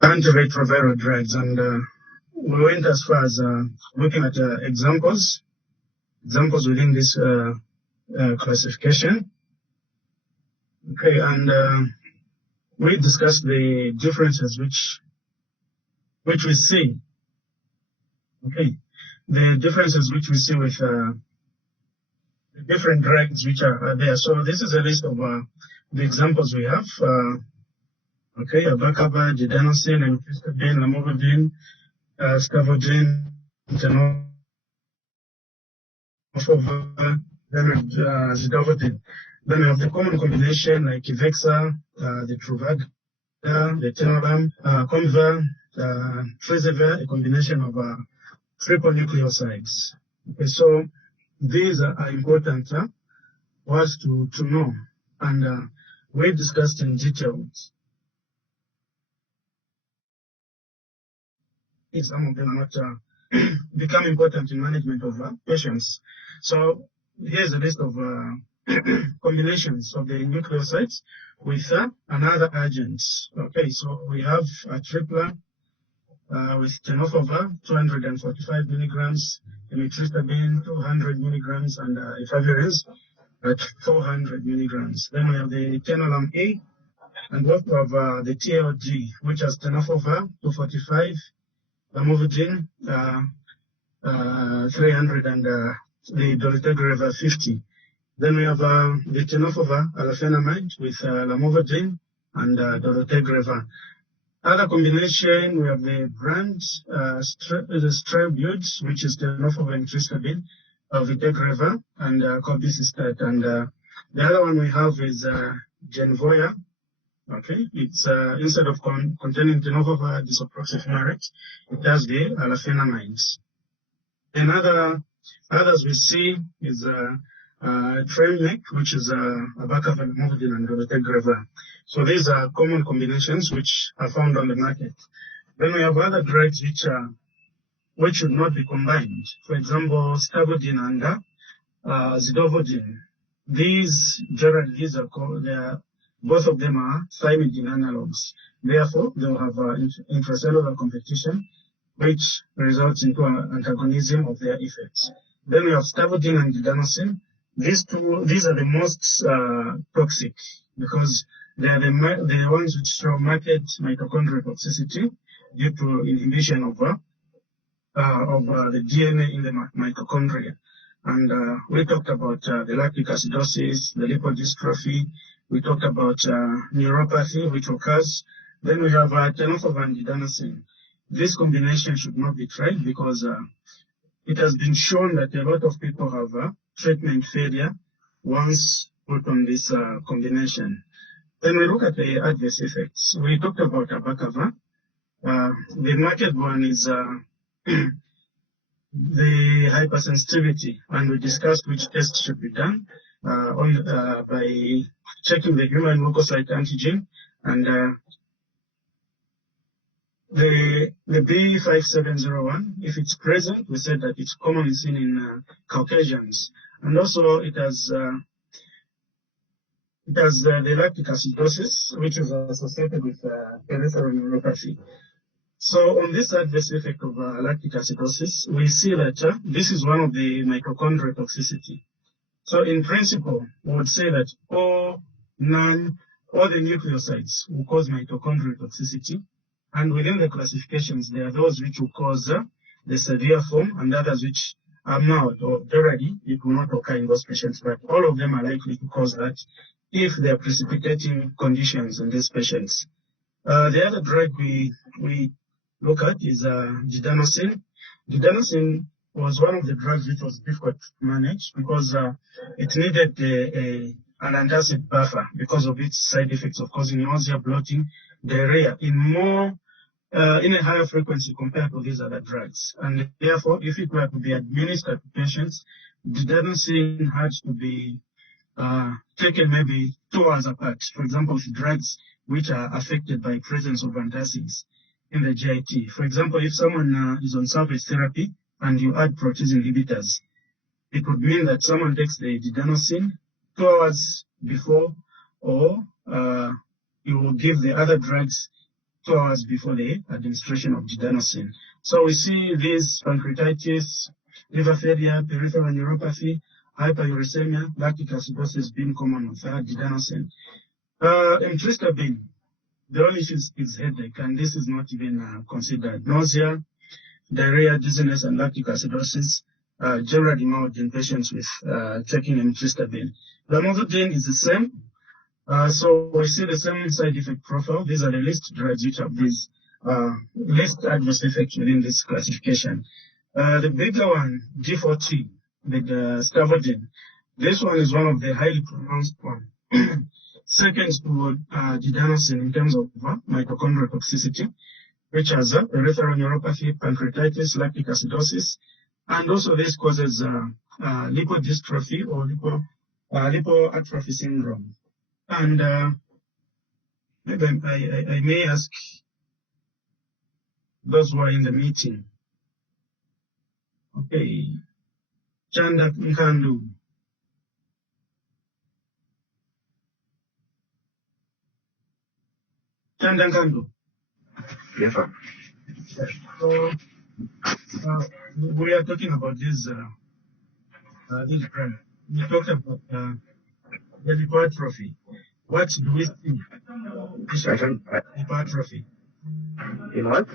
antiretroviral drugs, and we went as far as looking at examples within this classification. Okay, and we discussed the differences which we see. Okay, the differences which we see with the different drugs which are there. So this is a list of the examples we have. Okay, abacavir, didanosine, emtricitabine, lamivudine, stavudine, tenofovir, then zidovudine. Then we have the common combination like Ivexa, the Truvaga, the Tenorm, Conver, Trizivir, a combination of triple nucleosides. Okay, so these are important words to know, and we discussed in detail. Some of them are not become important in management of patients. So here's a list of combinations of the nucleosides with another agents. Okay, so we have a tripler with tenofovir 245 milligrams, emtricitabine 200 milligrams, and efavirenz at 400 milligrams. Then we have the tenolom A, and we also have the TLG, which has tenofovir 245, lamivudine 300, and the dolutegravir 50. Then we have the tenofovir alafenamide with lamivudine and dolutegravir. Other combination, we have the brand Strabute, which is tenofovir and emtricitabine, dolutegravir, and cobicistat. And the other one we have is Genvoya. Okay, it's instead of containing tenofovir disoproxyfumarate, it has the alafenamides. And others we see is Tremec, which is abacavir, lamivudine, and dolutegravir. So these are common combinations which are found on the market. Then we have other drugs which should not be combined. For example, stavudine and zidovudine. These are called, both of them are thymidine analogs. Therefore, they will have intracellular competition, which results into an antagonism of their effects. Then we have stavudine and didanosine. These are the most toxic because they are the ones which show marked mitochondrial toxicity due to inhibition of the DNA in the mitochondria. And we talked about the lactic acidosis, the lipodystrophy. We talked about neuropathy, which occurs. Then we have tenofovir and didanosine. This combination should not be tried because it has been shown that a lot of people have treatment failure once put on this combination. Then we look at the adverse effects. We talked about abacavir. The market one is the hypersensitivity, and we discussed which tests should be done by checking the human leukocyte antigen, and the B5701, if it's present, we said that it's commonly seen in Caucasians, and also it has the lactic acidosis, which is associated with peripheral neuropathy. So on this adverse effect of lactic acidosis, we see that this is one of the mitochondrial toxicity. So in principle, we would say that all the nucleosides will cause mitochondrial toxicity, and within the classifications, there are those which will cause the severe form and others which are mild, or generally it will not occur in those patients, but all of them are likely to cause that if they are precipitating conditions in these patients. The other drug we look at is didanosine. Didanosine was one of the drugs which was difficult to manage because it needed an antacid buffer because of its side effects of causing nausea, bloating, diarrhea in a higher frequency compared to these other drugs. And therefore, if it were to be administered to patients, didanosine had to be taken maybe 2 hours apart. For example, with drugs which are affected by presence of antacids in the GIT. For example, if someone is on salvage therapy and you add protease inhibitors, it would mean that someone takes the didanosine 2 hours before, or you will give the other drugs hours before the administration of didanosine. So we see these pancreatitis, liver failure, peripheral neuropathy, hyperuricemia, lactic acidosis being common with didanosine. Emtricitabine, the only issue is headache, and this is not even considered. Nausea, diarrhea, dizziness, and lactic acidosis generally ignored in patients with taking emtricitabine. Lamivudine is the same. So we see the same side effect profile. These are the least drugs which have these least adverse effects within this classification. The bigger one, G4T, the stavudine. This one is one of the highly pronounced one. Second to didanosine in terms of mitochondrial toxicity, which has peripheral neuropathy, pancreatitis, lactic acidosis, and also this causes lipodystrophy or lipoatrophy syndrome. And maybe I may ask those who are in the meeting. Okay. Chanda Nkandu. Chanda Nkandu. Yes, sir. So we are talking about this brand. We talked about the lipoatrophy. What do we see? Lipoatrophy. In what?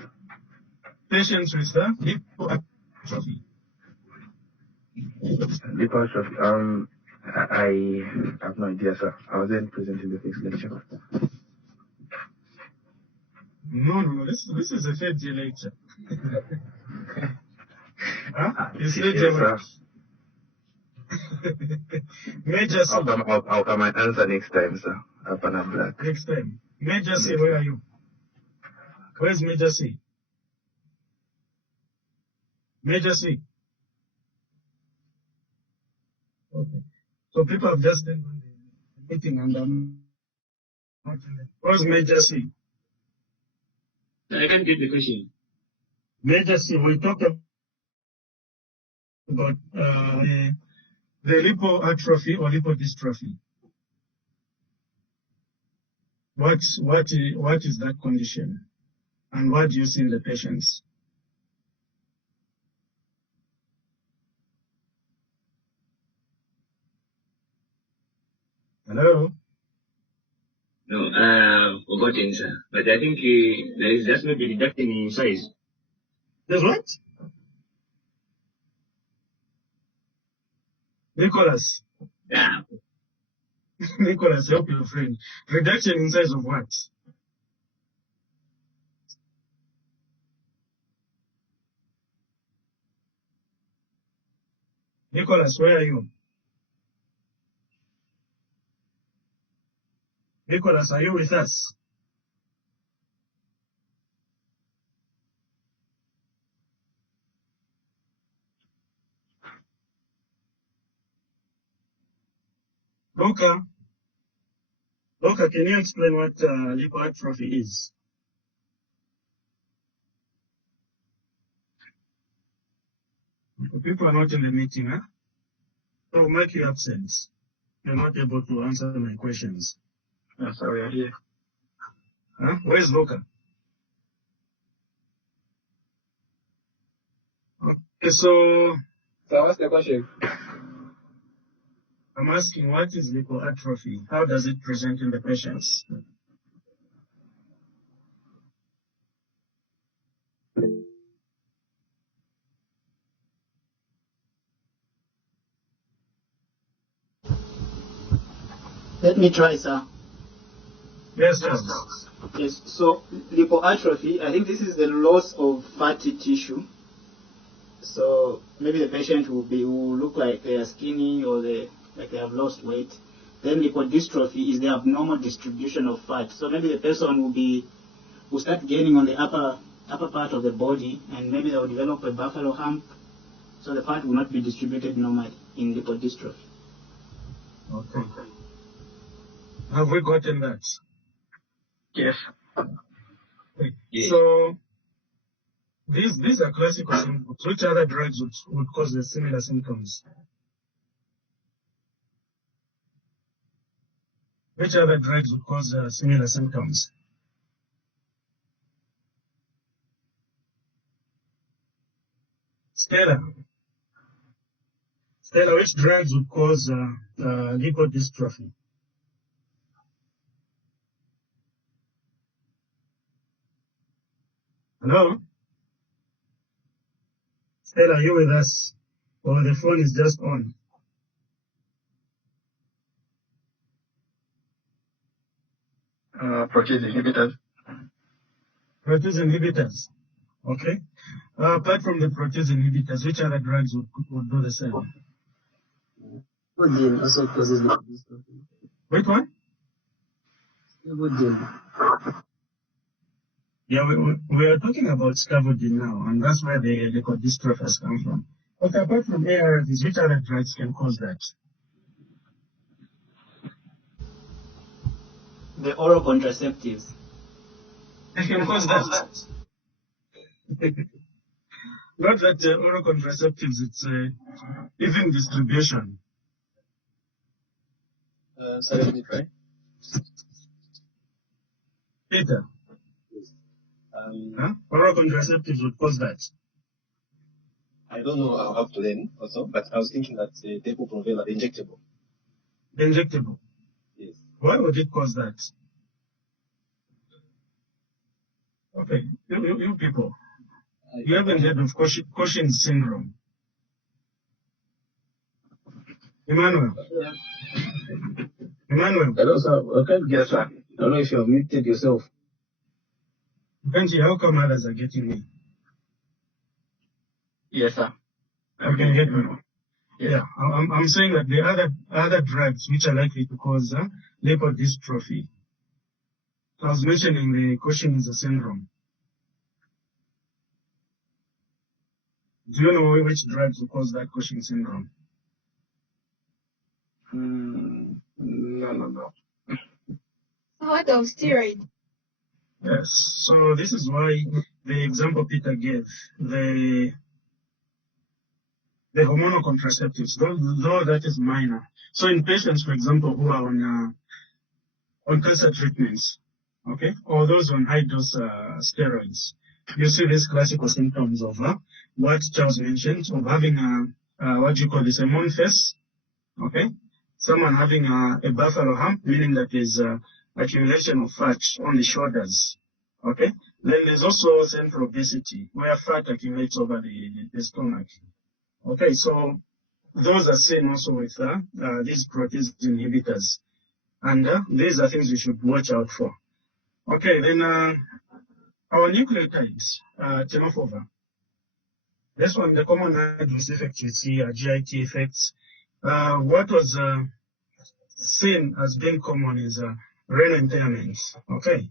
Patients with lipoatrophy. Lipoatrophy. I have no idea, sir. I wasn't present in the first lecture. No. This is a third year lecture. Huh? It's Yes, sir. Major C. I'll come and answer next time, sir. Up and black. Next time. Major C, where are you? Where's Major C? Major C. Okay. So people have just been on the meeting and not in the. Where's Major C? I can't get the question. Major C, we talked about the lipoatrophy or lipodystrophy. What is that condition? And what do you see in the patients? Hello? No, forgotten, sir. But I think there is just maybe reduction in size. There's what? Nicholas. Yeah. Nicholas, help your friend. Reduction in size of what? Nicholas, where are you? Nicholas, are you with us? Luca, can you explain what lipoatrophy is? People are not in the meeting, huh? So mark your absence. You're not able to answer my questions. Oh, sorry, I'm here. Huh? Where's Luca? Okay, so what's the question? I'm asking, what is lipoatrophy? How does it present in the patients? Let me try, sir. Yes, sir. Yes, so lipoatrophy, I think this is the loss of fatty tissue. So maybe the patient will look like they are skinny or like they have lost weight. Then lipodystrophy is the abnormal distribution of fat. So maybe the person will start gaining on the upper part of the body, and maybe they will develop a buffalo hump. So the fat will not be distributed normally in lipodystrophy. Okay. Have we gotten that? Yes. Okay. Yes. So these are classical symptoms. Which other drugs would cause the similar symptoms? Which other drugs would cause similar symptoms? Stella, which drugs would cause lipodystrophy? Hello? Stella, are you with us? Or the phone is just on? Protease inhibitors. Protease inhibitors. Okay. Apart from the protease inhibitors, which other drugs would do the same? Scavogene also causes lipodystrophy. Which one? Scavogene. Yeah, we are talking about scavogene now, and that's where the lipodystrophy has come from. But apart from ARVs, which other drugs can cause that? The oral contraceptives. They can cause that. Not that oral contraceptives, it's even distribution. Sorry, let me try. Peter, oral contraceptives would cause that. I don't know how to learn also, but I was thinking that depo-provera, the injectable. The injectable? Yes. Why would it cause that? Okay, you people, you haven't heard of Cushing's syndrome. Emmanuel. Hello, sir. Okay, yes, sir. I don't know if you have muted yourself. Benji, how come others are getting me? Yes, sir. You can get me. Yeah, I'm saying that the other drugs which are likely to cause lipodystrophy. I was mentioning the Cushing's syndrome. Do you know which drugs will cause that Cushing's syndrome? No. What of steroid? Yes. So this is why the example Peter gave, the hormonal contraceptives, though that is minor. So in patients, for example, who are on cancer treatments, okay, or those on high dose steroids, you see these classical symptoms of what Charles mentioned, of having what you call this, a moon face, okay, someone having a buffalo hump, meaning that there's accumulation of fat on the shoulders, okay. Then there's also central obesity, where fat accumulates over the stomach. Okay, so those are seen also with these protease inhibitors. And these are things we should watch out for. Okay, then our nucleotides, tenofovir. This one, the common adverse effects we see are GIT effects. What was seen as being common is renal impairment. Okay.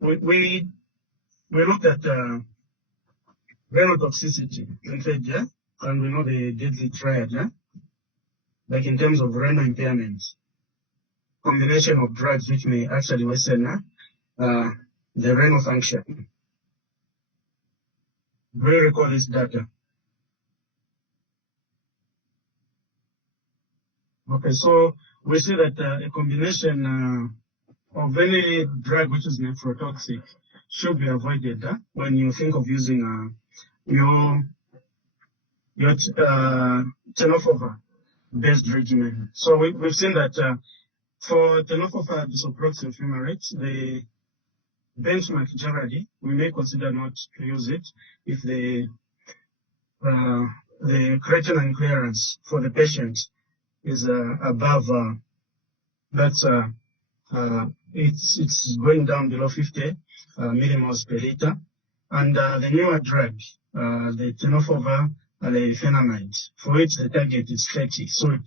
We looked at renal toxicity, yeah? And we know the deadly triad, yeah? Like in terms of renal impairment, combination of drugs which may actually worsen the renal function. Do you recall this data? Okay, so we see that a combination of any drug which is nephrotoxic should be avoided when you think of using your tenofovir-based regimen. So we've seen that for tenofovir disoproxil fumarate, the benchmark generally, we may consider not to use it if the creatinine clearance for the patient is above it's going down below 50 millimoles per liter, and the newer drug, the tenofovir lefenamide, for which the target is 30. So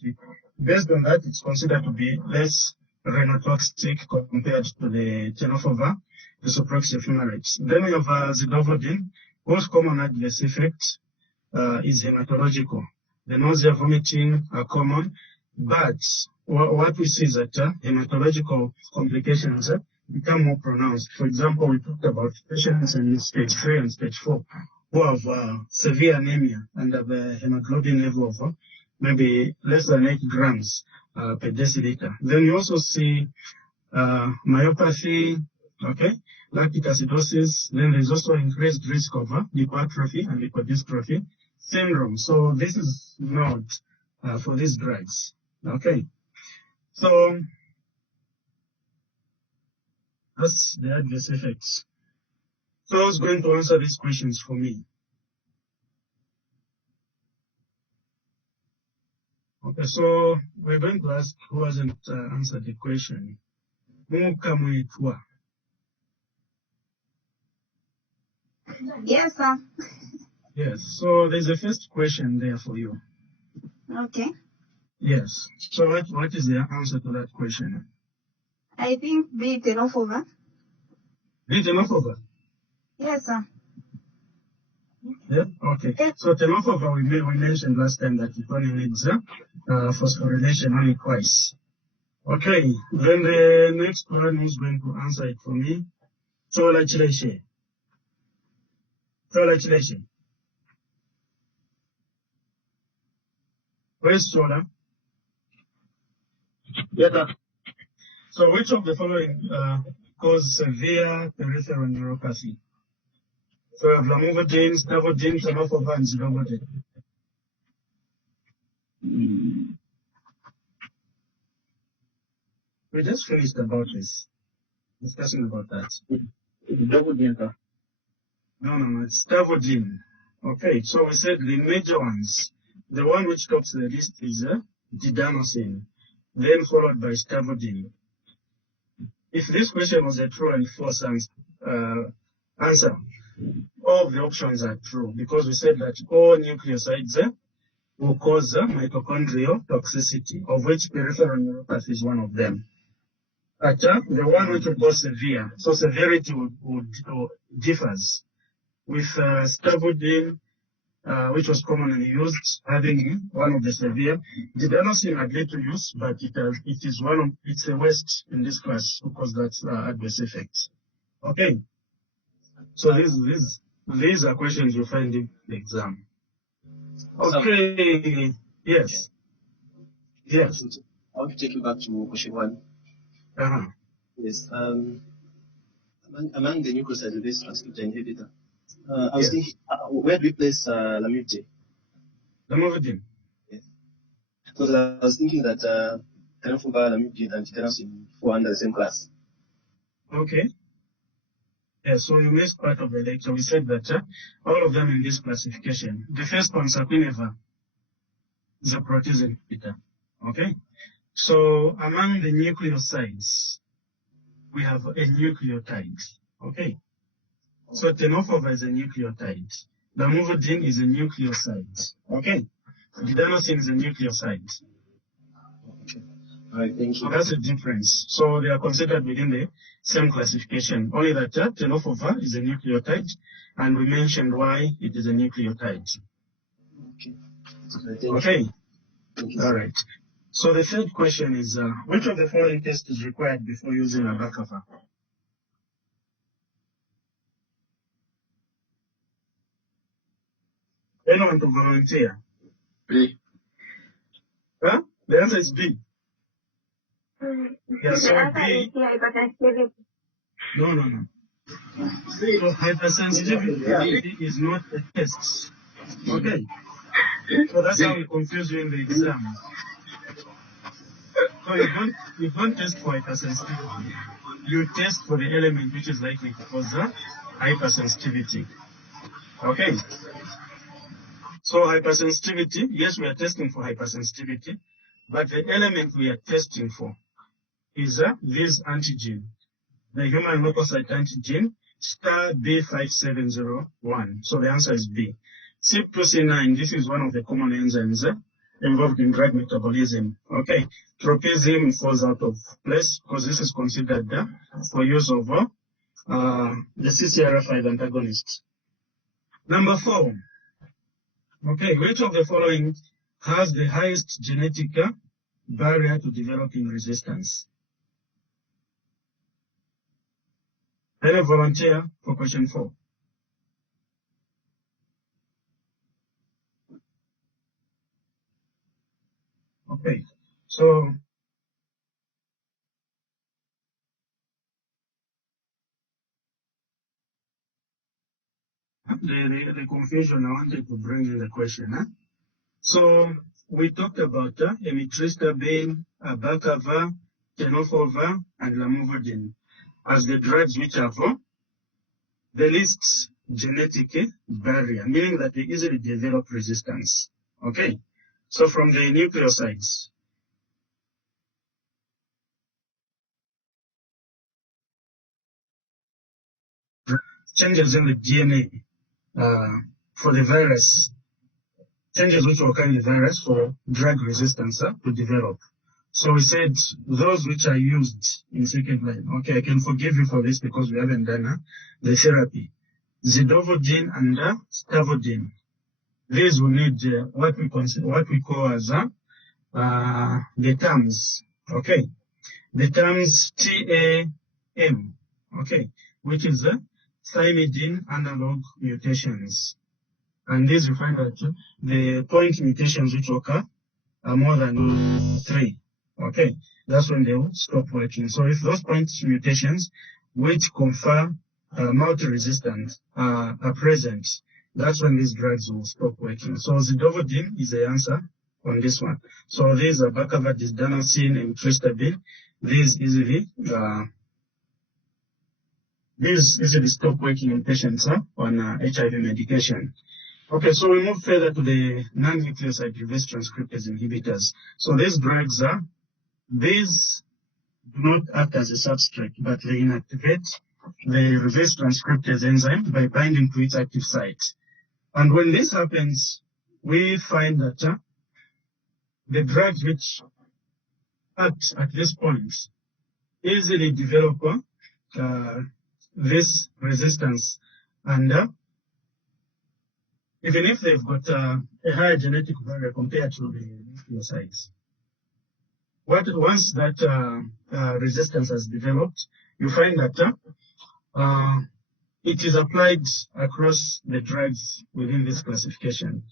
based on that, it's considered to be less renotoxic compared to the tenofovir disoproxil fumarate. Then we have zidovudine. Most common adverse effect is hematological. The nausea, vomiting are common, but what we see is that hematological complications become more pronounced. For example, we talked about patients in stage 3 and stage 4 who have severe anemia and have a hemoglobin level of maybe less than 8 grams per deciliter. Then you also see myopathy, Okay, lactic acidosis. Then there's also increased risk of lipoatrophy and lipodystrophy syndrome. So this is not for these drugs. Okay, so that's the adverse effects. So who's going to answer these questions for me? Okay, so we're going to ask who hasn't answered the question. Mukamwitwa. Yes, sir. Yes, so there's a first question there for you. Okay. Yes, so what is the answer to that question? I think B, tenofovir. Is enough of it? Yes, sir. Yeah, okay. So tenofovir we mentioned last time that it only needs phosphorylation only twice. Okay, then the next one is going to answer it for me. Dolutegravir. Where's Chola? Yes, sir. So which of the following cause severe peripheral neuropathy? So we have lamivudine, stavudine, tenofovir, and zidovudine. We just finished about this, discussing about that. Double sir. No, it's stavudine. Okay, so we said the major ones. The one which tops the list is didanosine, then followed by stavudine. If this question was a true and false answer, all of the options are true because we said that all nucleosides will cause mitochondrial toxicity, of which peripheral neuropathy is one of them. But the one which will go severe, so severity differs. With stavudine, which was commonly used, having one of the severe. Didanosine agreed to use, but it's a waste in this class because that's adverse effects. Okay, so these are questions you find in the exam. Okay, yes. Yes. I want to take you back to question 1. Uh-huh. Yes. Among the nucleosides of this transcriptor inhibitor, I was thinking, where do we place lamivudine? Lamivudine. Yes. Because I was thinking that tenofovir, lamivudine, and didanosine fall under the same class. Okay. Yeah, so you missed part of the lecture. We said that all of them in this classification. The first one, saquinavir, is a protease inhibitor. Okay. So among the nucleosides, we have a nucleotide. Okay. So tenofovir is a nucleotide. Lamivudine is a nucleoside. Okay. Didanosine is a nucleoside. Okay. All right, thank you. So that's the difference. So they are considered within the same classification. Only that tenofovir is a nucleotide, and we mentioned why it is a nucleotide. Okay. Okay. Thank you. All right. So the third question is, which of the following tests is required before using abacavir? Anyone to volunteer? B. Huh? The answer is B. Yeah, so B. No. So hypersensitivity is not a test. Okay. So that's how we confuse you in the exam. So you don't test for hypersensitivity. You test for the element which is likely to cause hypersensitivity. Okay. So hypersensitivity, yes, we are testing for hypersensitivity, but the element we are testing for is this antigen, the human leukocyte antigen, star B5701. So the answer is B. CYP2C9, this is one of the common enzymes involved in drug metabolism. Okay, tropism falls out of place because this is considered for use of the CCR5 antagonist. Number 4. Okay, which of the following has the highest genetic barrier to developing resistance? Any volunteer for question 4? Okay, so the confusion I wanted to bring in the question. So we talked about amitriptyline, bacavir, tenofovir, and lamivudine as the drugs which have the least genetic barrier, meaning that they easily develop resistance. Okay, so from the nucleosides, changes in the DNA for the virus, changes which occur in the virus for drug resistance to develop. So we said those which are used in second line. Okay, I can forgive you for this because we haven't done the therapy. Zidovudine and stavudine. These will need what we call as the terms. Okay, the terms TAM. Okay, which is thymidine analog mutations. And these you find that the point mutations which occur are more than 3. Okay, that's when they will stop working. So if those point mutations which confer multi-resistance are present, that's when these drugs will stop working. So zidovudine is the answer on this one. So these are bacavir, disdanosine, and amitriptyline. These easily stop working in patients on HIV medication. Okay, so we move further to the non-nucleoside reverse transcriptase inhibitors. So these drugs these do not act as a substrate, but they inactivate the reverse transcriptase enzyme by binding to its active site. And when this happens, we find that the drugs which act at this point easily develop this resistance, and even if they've got a higher genetic barrier compared to the nucleosides. Once that resistance has developed, you find that it is applied across the drugs within this classification.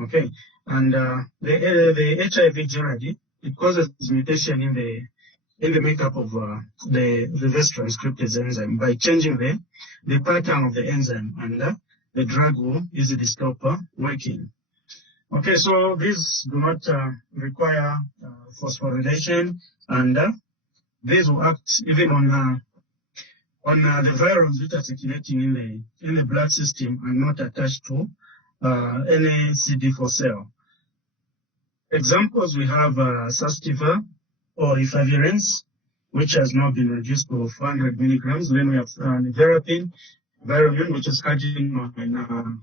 Okay, and the HIV generally, it causes mutation in the makeup of the reverse transcriptase enzyme by changing the pattern of the enzyme, and the drug will easily stop working. Okay, so these do not require phosphorylation, and these will act even on the virus which are circulating in the blood system and not attached to any CD4 cell. Examples we have sastivir or rifavirenz, which has now been reduced to 400 milligrams. Then we have nevirapine, Viramune, which is hedging on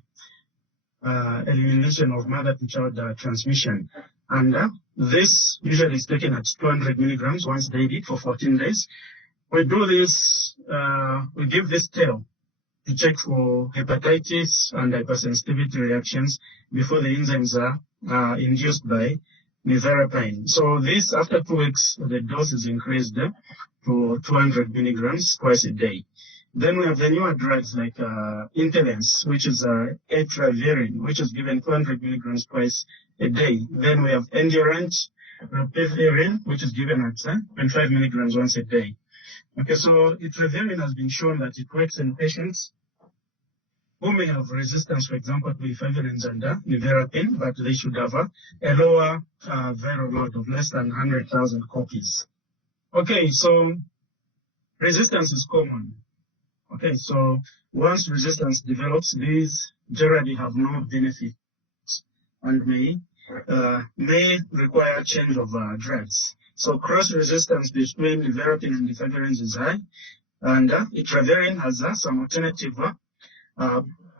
elimination of mother-to-child transmission. And this usually is taken at 200 milligrams once daily for 14 days. We do this, we give this tail to check for hepatitis and hypersensitivity reactions before the enzymes are induced by nevirapine. So this, after 2 weeks, the dose is increased to 200 milligrams twice a day. Then we have the newer drugs like Intelens, which is atravirin, which is given 200 milligrams twice a day. Then we have Endurant, rilpivirine, which is given at 25 milligrams once a day. Okay, so atravirin has been shown that it works in patients who may have resistance, for example, to rifavirin and nevirapine, but they should have a lower viral load of less than 100,000 copies. Okay, so resistance is common. Okay, so once resistance develops, these generally have no benefit and may require change of drugs. So cross-resistance between nevirapine and rifavirin is high, and atravirin has some alternative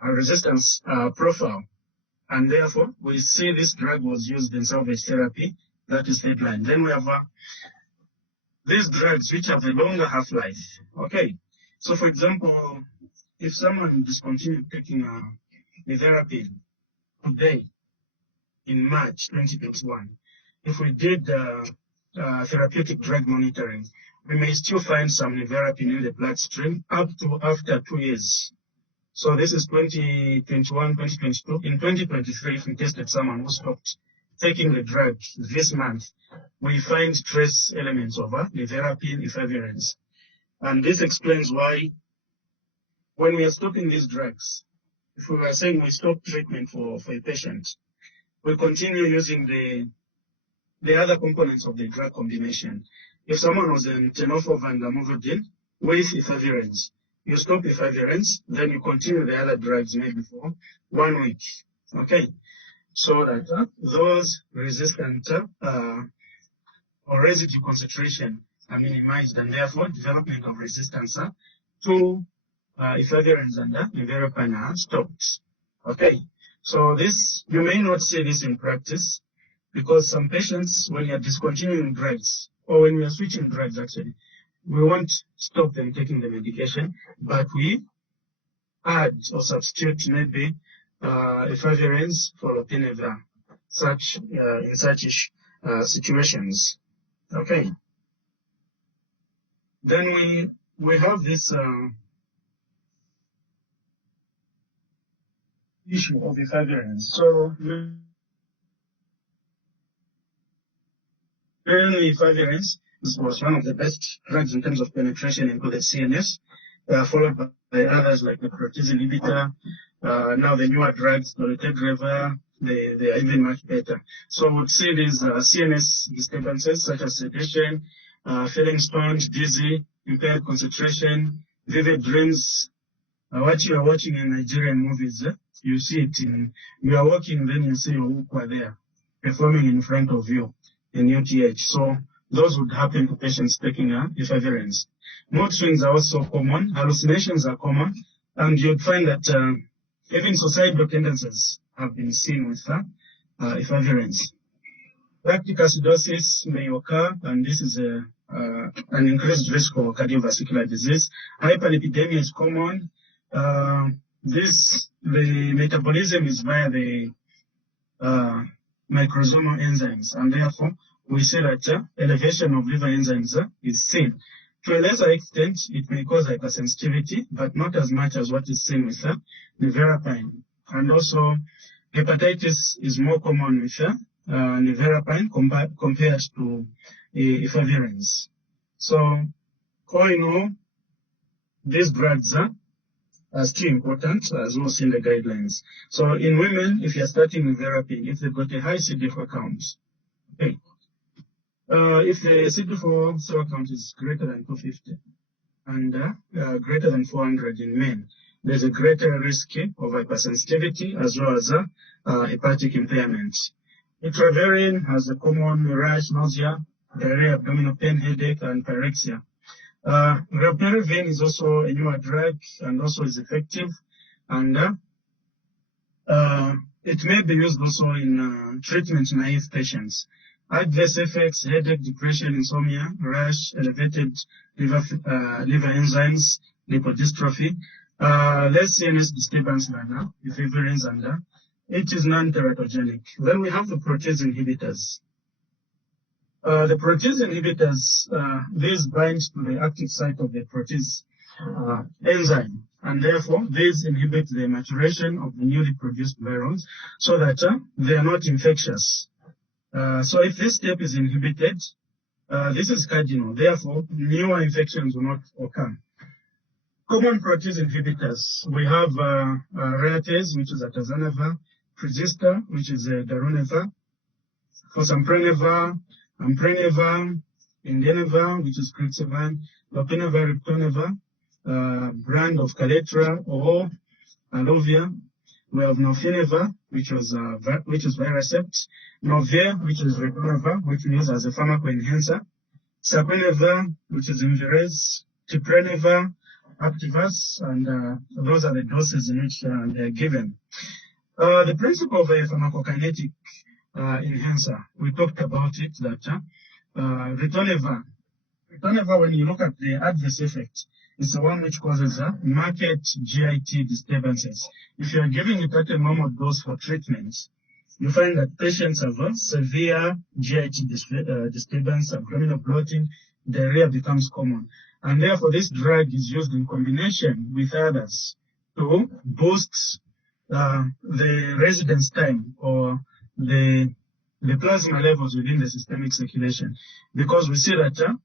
resistance profile, and therefore we see this drug was used in salvage therapy. That is third line. Then we have these drugs which have a longer half-life. Okay, so for example, if someone discontinued taking nevirapine today in March 2021, if we did therapeutic drug monitoring, we may still find some nevirapine in the bloodstream up to after 2 years. So this is 2021, 2022. In 2023, if we tested someone who stopped taking the drug this month, we find trace elements of nevirapine, rifavirin. And this explains why when we are stopping these drugs, if we were saying we stop treatment for a patient, we continue using the other components of the drug combination. If someone was in tenofovir and lamivudine with efavirenz, you stop efavirenz, then you continue the other drugs maybe for 1 week. Okay, so that those resistant or residue concentration are minimized, and therefore development of resistance to efavirenz and nevirapine are stopped. Okay, so this, you may not see this in practice, because some patients, when you're discontinuing drugs, or when we are switching drugs actually, we won't stop them taking the medication, but we add or substitute maybe efavirenz for lopinavir, in such situations. Okay. Then we have this issue of efavirenz. So mainly efavirenz was one of the best drugs in terms of penetration into the CNS, followed by others like the protease inhibitor. Now the newer drugs, Dolutegravir, they are even much better. So we would see these CNS disturbances such as sedation, feeling stoned, dizzy, impaired concentration, vivid dreams. What you are watching in Nigerian movies, you see it you are walking, then you see your ukwa there performing in front of you in UTH. So those would happen to patients taking efavirenz. Mood swings are also common, hallucinations are common, and you'd find that even suicidal tendencies have been seen with efavirenz. Lactic acidosis may occur, and this is an increased risk for cardiovascular disease. Hyperlipidemia is common. The metabolism is via the microsomal enzymes, and therefore we see that elevation of liver enzymes is seen. To a lesser extent, it may cause hypersensitivity, but not as much as what is seen with nevirapine. And also, hepatitis is more common with nevirapine compared to efavirenz. So, all in all, these drugs are still important, as we'll see in the guidelines. So, in women, if you're starting with nevirapine, if they've got a high CD4 count, okay. If the CD4 cell count is greater than 250 and greater than 400 in men, there's a greater risk of hypersensitivity as well as hepatic impairment. Dolutegravir has a common rash, nausea, diarrhea, abdominal pain, headache, and pyrexia. Rearrangement is also a newer drug and also is effective, and it may be used also in treatment-naive patients. Adverse effects: headache, depression, insomnia, rash, elevated liver enzymes, lipodystrophy, less CNS disturbance than efavirenz, and it is non-teratogenic. Then we have the protease inhibitors. The protease inhibitors, these bind to the active site of the protease enzyme, and therefore these inhibit the maturation of the newly produced virions so that they are not infectious. So if this step is inhibited, this is cardinal. Therefore, newer infections will not occur. Common protease inhibitors, we have relatase, which is atazanavir, Progesta, which is darunavir, fosamprenavir, amprenavir, indenavir, which is crixivan, lopinavir, ritonavir, brand of Caletra or Alovia. We have norfinavir, which is Viracept, Novir, which is ritonavir, which we use as a pharmacoenhancer, saponavir, which is Invirase, tiprenavir, Activas, and those are the doses in which they are given. The principle of a pharmacokinetic enhancer, we talked about it, that ritonavir, when you look at the adverse effect, it's the one which causes marked GIT disturbances. If you are giving it at a normal dose for treatment, you find that patients have severe GIT disturbance, abdominal bloating, diarrhea becomes common. And therefore, this drug is used in combination with others to boost the residence time or the plasma levels within the systemic circulation, because we see that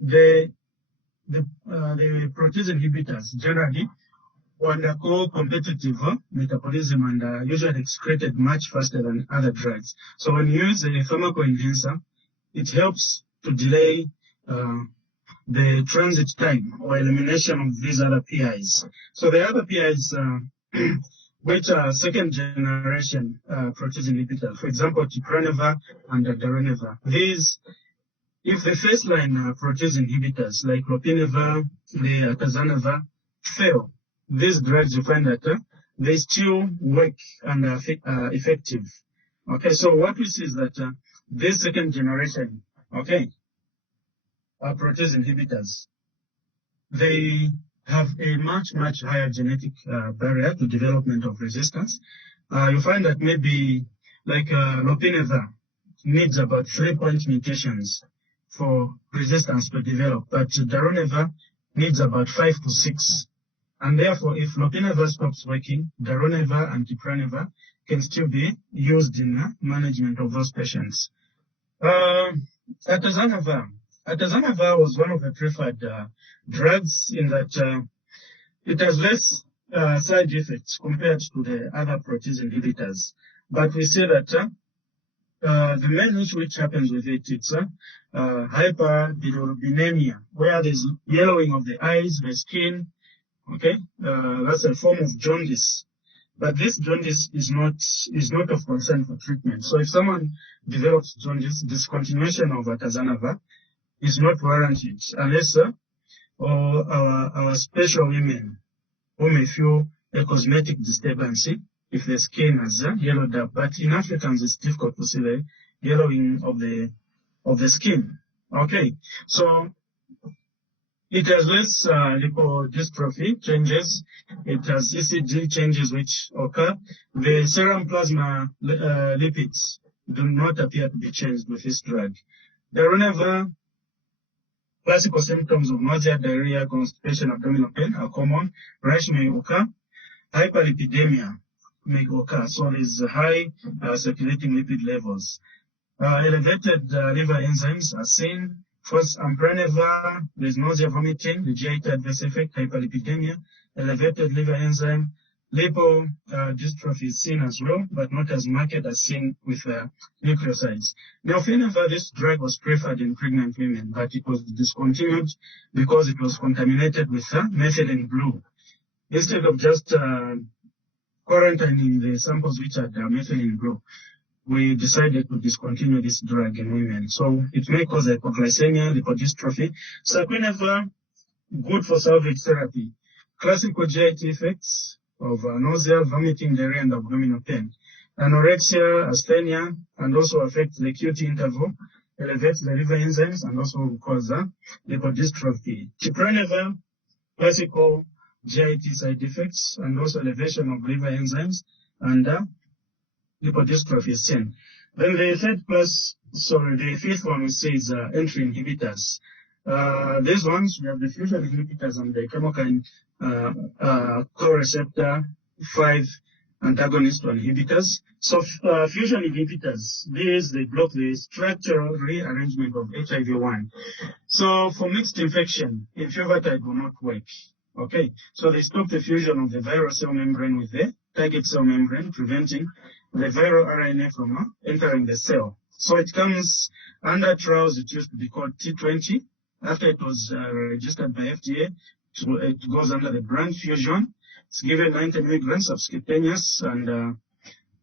the protease inhibitors generally undergo competitive metabolism and usually excreted much faster than other drugs. So when you use a pharmacoenhancer, it helps to delay the transit time or elimination of these other PIs. So the other PIs, which are second generation protease inhibitors, for example, Glucuronidation and Dolutegravir. These, if the first line protease inhibitors like Lopinavir, the Atazanavir fail, these drugs you find that they still work and are effective. Okay, so what we see is that this second generation, okay, protease inhibitors, they have a much higher genetic barrier to development of resistance. You find that maybe like Lopinavir needs about 3-point mutations for resistance to develop, but Dolutegravir needs about 5 to 6. And therefore, if Lopinavir stops working, Dolutegravir and Glucuronidation can still be used in management of those patients. Atazanavir was one of the preferred drugs in that it has less side effects compared to the other protease inhibitors. But we see that the main issue which happens with it, it's hyperbilirubinemia, where there's yellowing of the eyes, the skin. Okay, that's a form of jaundice. But this jaundice is not of concern for treatment. So if someone develops jaundice, discontinuation of Atazanavir is not warranted unless our special women who may feel a cosmetic disturbance if the skin has yellowed up. But in Africans, it's difficult to see the yellowing of the skin. Okay, so it has less lipodystrophy changes. It has ECG changes which occur. The serum plasma lipids do not appear to be changed with this drug. Dolutegravir, classical symptoms of nausea, diarrhea, constipation, abdominal pain are common. Rash may occur. Hyperlipidemia may occur. So there's high circulating lipid levels. Elevated liver enzymes are seen. First, Untitled, there's nausea, vomiting, the GI adverse effect, hyperlipidemia, elevated liver enzyme, lipodystrophy is seen as well, but not as marked as seen with nucleosides. Now, this drug was preferred in pregnant women, but it was discontinued because it was contaminated with methylene blue. Instead of just quarantining the samples which had methylene blue, we decided to discontinue this drug in women. So it may cause hypoglycemia, lipodystrophy. Sequential, good for salvage therapy. Classical GIT effects of nausea, vomiting, diarrhea, and abdominal pain. Anorexia, asthenia, and also affect the QT interval, elevates the liver enzymes, and also cause lipodystrophy. Glucuronidation, classical GIT side effects, and also elevation of liver enzymes, and lipodystrophy is seen. Then the the fifth one we see is entry inhibitors. These ones, we have the fusion inhibitors and the chemokine co-receptor 5 antagonist inhibitors. So fusion inhibitors, they block the structural rearrangement of HIV-1. So for mixed infection, infevatide will not work. Okay, so they stop the fusion of the viral cell membrane with the target cell membrane, preventing the viral RNA from entering the cell. So it comes under trials. It used to be called T20. After it was registered by FDA, it goes under the brand fusion. It's given 90 milligrams subcutaneous, and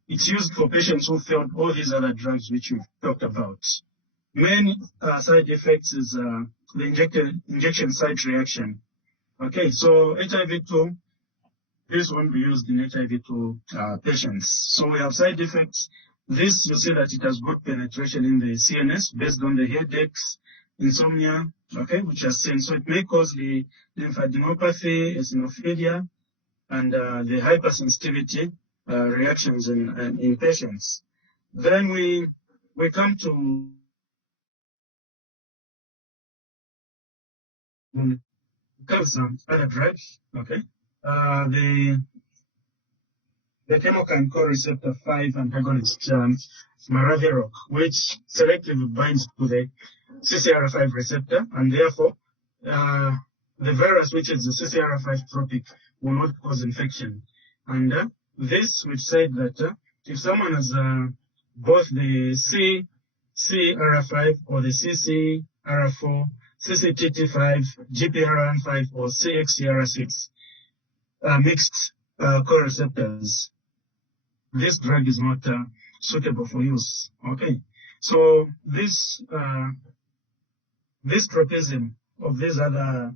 it's used for patients who failed all these other drugs which we've talked about. Main side effects is the injection site reaction. Okay, so HIV-2, this won't be used in HIV-2 patients. So we have side effects. This, you see that it has good penetration in the CNS based on the headaches, insomnia, okay, which are seen. So it may cause the lymphadenopathy, eosinophilia, and the hypersensitivity reactions in patients. Then we come to some other drugs, okay. The chemokine co-receptor 5 antagonist, Maraviroc, which selectively binds to the CCR5 receptor, and therefore the virus, which is the CCR5 tropic, will not cause infection. And this, which said that if someone has both the CCR5 or the CCR4, CCTT5, GPR15, or CXCR6 mixed co-receptors, this drug is not suitable for use. Okay, so this tropism of these other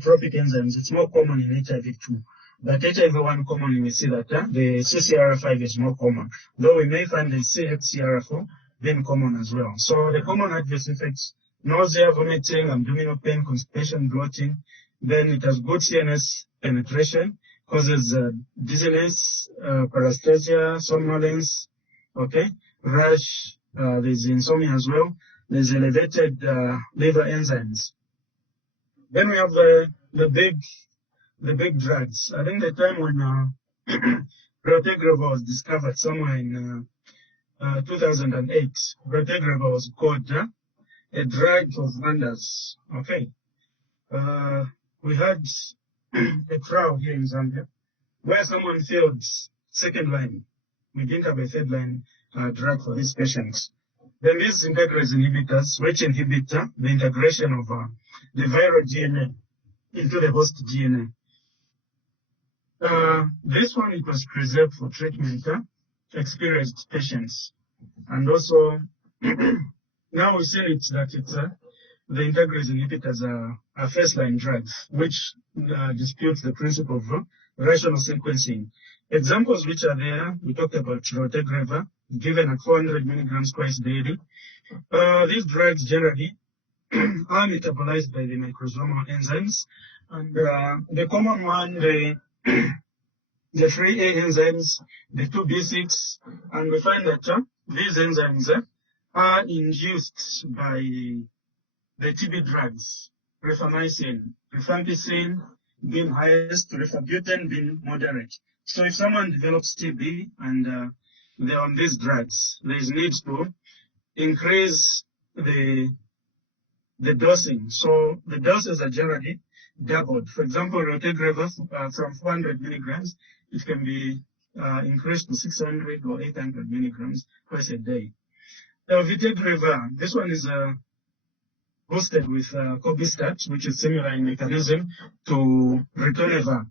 tropic enzymes, it's more common in HIV too. But HIV1 commonly we see that the CCR5 is more common, though we may find the CXCR4 being common as well. So the common adverse effects: nausea, vomiting, abdominal pain, constipation, bloating. Then it has good CNS penetration, causes dizziness, paresthesia, somnolence, okay, rash. There's insomnia as well. There's elevated liver enzymes. Then we have the big drugs. I think the time when Dolutegravir was discovered somewhere in 2008, Dolutegravir was called a drug of wonders. Okay. We had a trial here in Zambia where someone failed second line. We didn't have a third line drug for these patients. Then these integrase inhibitors, which inhibit the integration of the viral DNA into the host DNA. This one, it was preserved for treatment experienced patients. And also, now we see that it's the integrase inhibitors are first-line drugs, which disputes the principle of rational sequencing. Examples which are there, we talked about Dolutegravir, given at 400 milligrams twice daily. These drugs generally are metabolized by the microsomal enzymes. And the common one, the 3A enzymes, the 2B6, and we find that these enzymes are induced by the TB drugs, rifamycin, rifampicin being highest, rifabutin being moderate. So if someone develops TB and they're on these drugs, there is need to increase the dosing. So the doses are generally doubled. For example, Dolutegravir from 400 milligrams, it can be increased to 600 or 800 milligrams twice a day. Dolutegravir, this one is boosted with Cobistat, which is similar in mechanism to Ritonavir.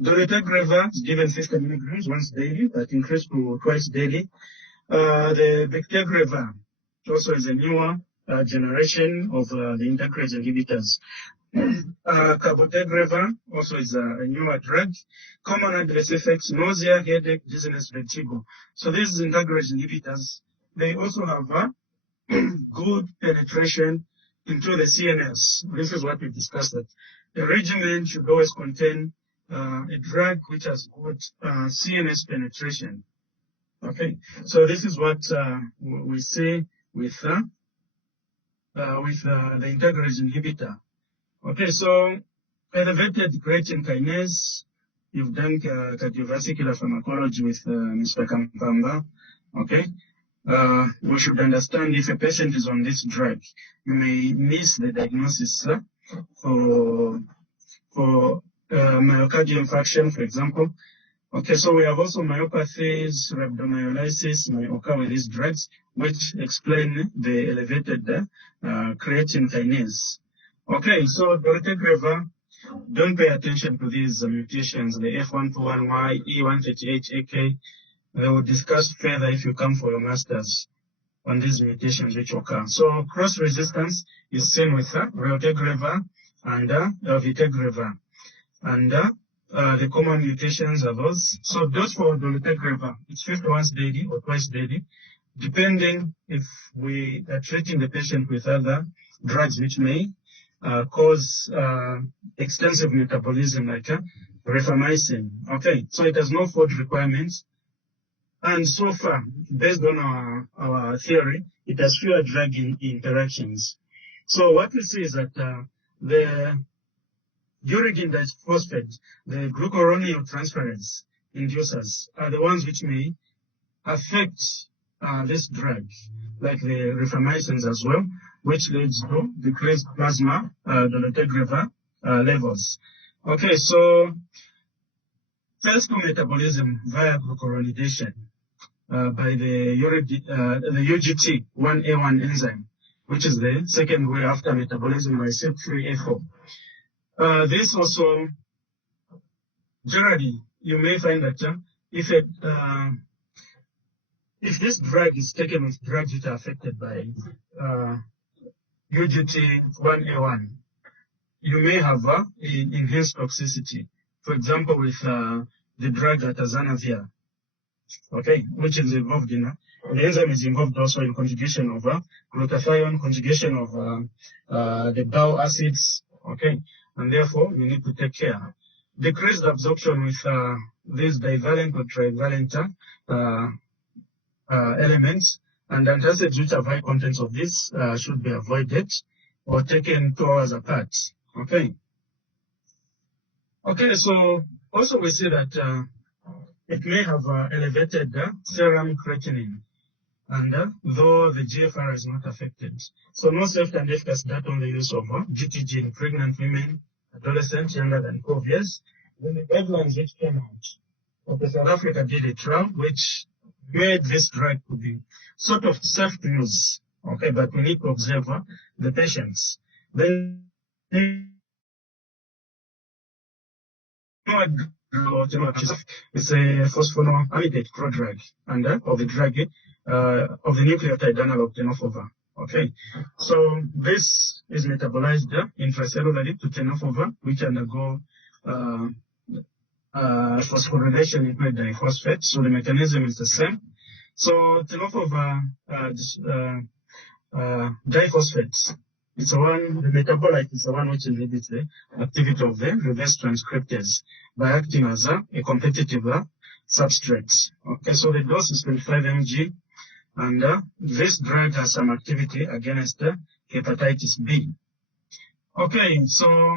Dolutegravir is given 50 milligrams once daily, but increased to twice daily. The Bictegravir also is a newer generation of the integrase inhibitors. Cabotegravir also is a newer drug. Common adverse effects: nausea, headache, dizziness, vertigo. So these integrase inhibitors, they also have good penetration into the CNS. This is what we discussed, that the regimen should always contain a drug which has good CNS penetration. Okay, so this is what we see with the integrase inhibitor. Okay, so elevated creatine kinase, you've done cardiovascular pharmacology with Mr. Kampamba. Okay, we should understand if a patient is on this drug, you may miss the diagnosis for myocardial infarction, for example. Okay, so we have also myopathies, rhabdomyolysis may occur with these drugs, which explain the elevated creatine kinase. Okay, so Dolutegravir, don't pay attention to these mutations, the F121Y, E138AK. They will discuss further if you come for your masters on these mutations which occur. So cross-resistance is seen with Dolutegravir and Dolutegravir. And the common mutations are those. So dose for Dolutegravir, it's 50 once daily or twice daily, depending if we are treating the patient with other drugs which may cause extensive metabolism like rifamycin. Okay, so it has no food requirements. And so far, based on our theory, it has fewer drug interactions. So what we see is that the uridine phosphate, the glucuronidation inducers, are the ones which may affect this drug, like the rifamycins as well, which leads to decreased plasma, Dolutegravir, levels. Okay, so phase 2 metabolism via glucuronidation by the UGT1A1 enzyme, which is the second way after metabolism by CYP3A4. This also, generally, you may find that if this drug is taken with drugs which are affected by UGT1A1, you may have enhanced toxicity. For example, with the drug atazanavir, okay, which is involved in the enzyme is involved also in conjugation of glutathione, conjugation of the bile acids, okay, and therefore we need to take care. Decreased absorption with these bivalent or trivalent elements, and antacids which have high contents of this should be avoided or taken 2 hours apart. Okay. Okay, so also we see that it may have elevated serum creatinine, and though the GFR is not affected. So no safety and efficacy data on the use of GTG in pregnant women, adolescents younger than 12 years. Then the guidelines which came out. Okay, South Africa did a trial which made this drug to be sort of safe to use. Okay, but we need to observe the patients. Then it's a phosphonoamidate prodrug, and of the drug of the nucleotide analog tenofovir. Okay, so this is metabolized intracellularly to tenofovir, which undergo phosphorylation into a diphosphate. So the mechanism is the same. So tenofovir diphosphate, it's the one, the metabolite is the one which inhibits the activity of the reverse transcriptase by acting as a competitive substrate. Okay, so the dose is 25 mg, and this drug has some activity against hepatitis B. Okay, so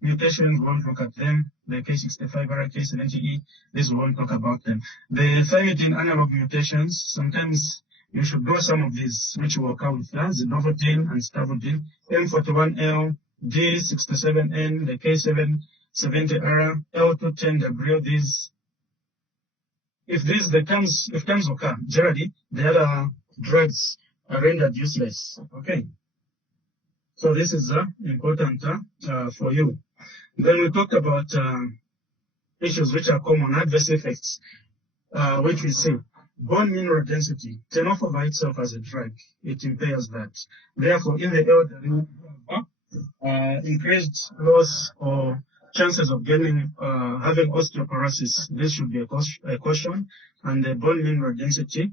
mutations, we won't look at them. The K65, K70E, this we won't talk about them. The thymidine analog mutations, sometimes you should know some of these, which will occur with zidovudine and stavudine, M41L, D67N, the K770R, L210W. These, if terms occur, generally the other drugs are rendered useless. Okay, so this is important for you. Then we talked about issues which are common, adverse effects, which we see. Bone mineral density, tenofovir itself as a drug, it impairs that. Therefore, in the elderly, increased loss or chances of having osteoporosis, this should be a caution. And the bone mineral density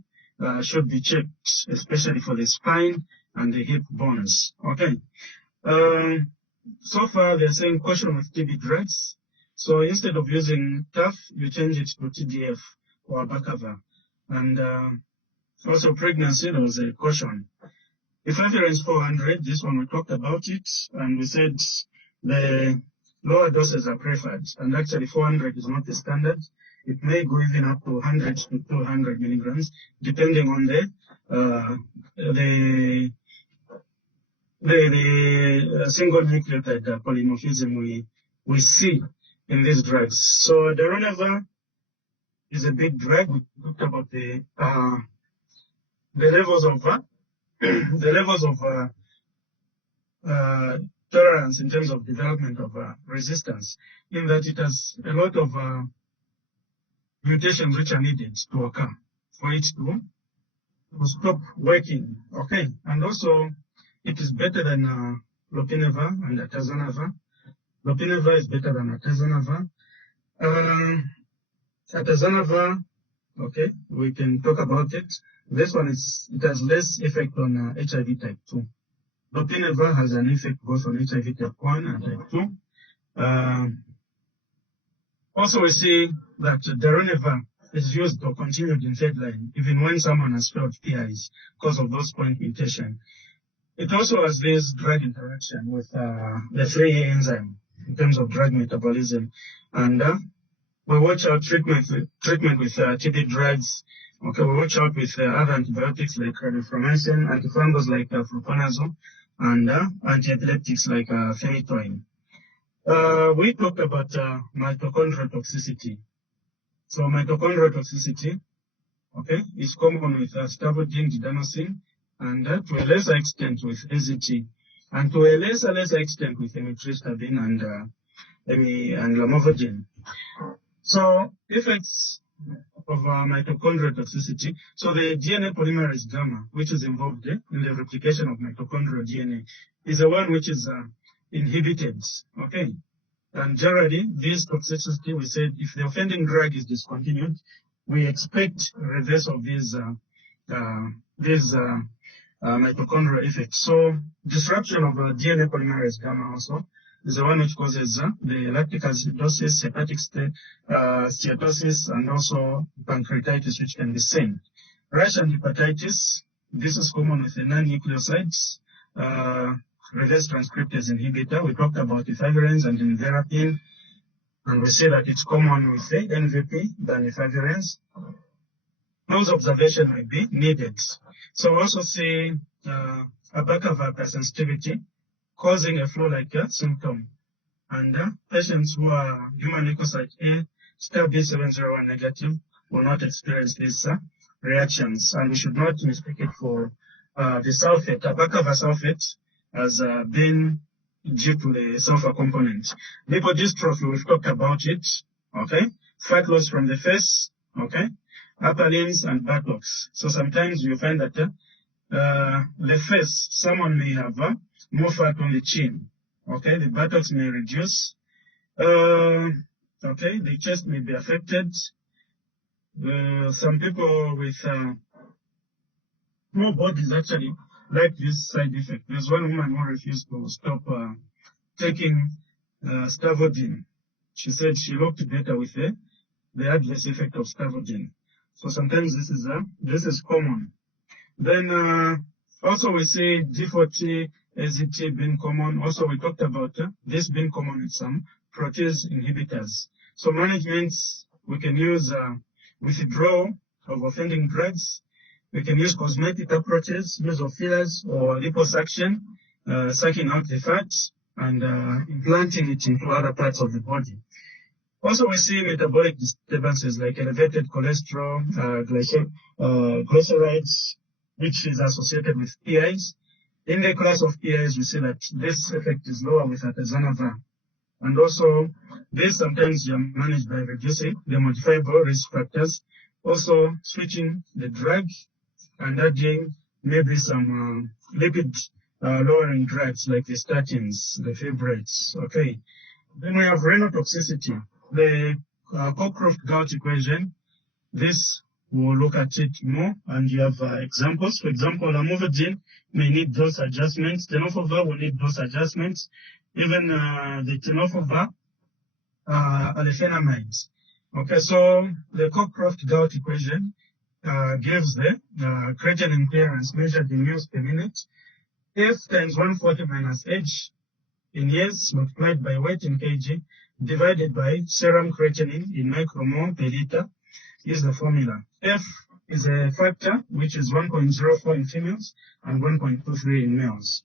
should be checked, especially for the spine and the hip bones. Okay. So far, they're saying caution with TB drugs. So instead of using TAF, you change it to TDF or abacavir. And also pregnancy, there was a caution. If reference 400, this one we talked about it, and we said the lower doses are preferred, and actually 400 is not the standard. It may go even up to 100 to 200 milligrams, depending on the single nucleotide polymorphism we see in these drugs. So darunavir is a big drug. We talked about the levels of tolerance in terms of development of resistance, in that it has a lot of mutations which are needed to occur for it to stop working. Okay, and also it is better than lopinavir and atazanavir. Lopinavir is better than atazanavir. Atazanavir, okay, we can talk about it. This one it has less effect on HIV type 2. Lopinavir has an effect both on HIV type 1 and type 2. Also, we see that darunavir is used or continued in third line, even when someone has failed PIs because of those point mutation. It also has this drug interaction with the 3A enzyme in terms of drug metabolism. And we watch out treatment with TB drugs. Okay, we watch out with other antibiotics like rifamycin, antifungals like fluconazole. and antiepileptics like phenytoin. We talked about mitochondrial toxicity. So mitochondrial toxicity, okay, is common with stavudine, didanosine, and to a lesser extent with AZT, and to a lesser extent with amitriptyline and lamotrigine. So effects of mitochondrial toxicity. So the DNA polymerase gamma, which is involved in the replication of mitochondrial DNA, is the one which is inhibited. Okay. And generally, this toxicity, we said, if the offending drug is discontinued, we expect reverse of these mitochondrial effects. So disruption of DNA polymerase gamma also is the one which causes the lactic acidosis, hepatic steatosis, and also pancreatitis, which can be seen. Rash and hepatitis, this is common with the non-nucleosides, reverse transcriptase inhibitor. We talked about efavirenz and nevirapine, and we say that it's common with the NVP than efavirenz. Those observation may be needed. So we also see abacavir hypersensitivity causing a flu-like symptom. And patients who are human leukocyte A star B701 negative will not experience these reactions, and we should not mistake it for the sulfate. Abacavir sulfate has been due to the sulfur component. Lipodystrophy, we've talked about it, okay? Fat loss from the face, okay? Upper limbs and buttocks. So sometimes you find that the face, someone may have more fat on the chin, okay? The buttocks may reduce, okay? The chest may be affected. Some people with small bodies actually like this side effect. There's one woman who refused to stop taking stavudine. She said she looked better with the adverse effect of stavudine. So sometimes this is common. Then also we see D40 AZT being common. Also we talked about this being common with some protease inhibitors. So management, we can use withdrawal of offending drugs. We can use cosmetic approaches, use of fillers or liposuction, sucking out the fat and implanting it into other parts of the body. Also, we see metabolic disturbances like elevated cholesterol, glycerides, which is associated with PIs. In the class of PIs, we see that this effect is lower with atazanavir. And also, this sometimes you are managed by reducing the modifiable risk factors, also switching the drug and adding maybe some lipid lowering drugs like the statins, the fibrates, okay. Then we have renal toxicity. The Cockcroft-Gault equation, this we'll look at it more, and you have examples. For example, lamotrigine may need dose adjustments. Tenofovir will need dose adjustments. Even the tenofovir are the phenamides. Okay, so the Cockcroft-Gault equation gives the creatinine clearance measured in mils per minute. F times 140 minus H in years multiplied by weight in kg divided by serum creatinine in micromole per liter is the formula. F is a factor which is 1.04 in females and 1.23 in males.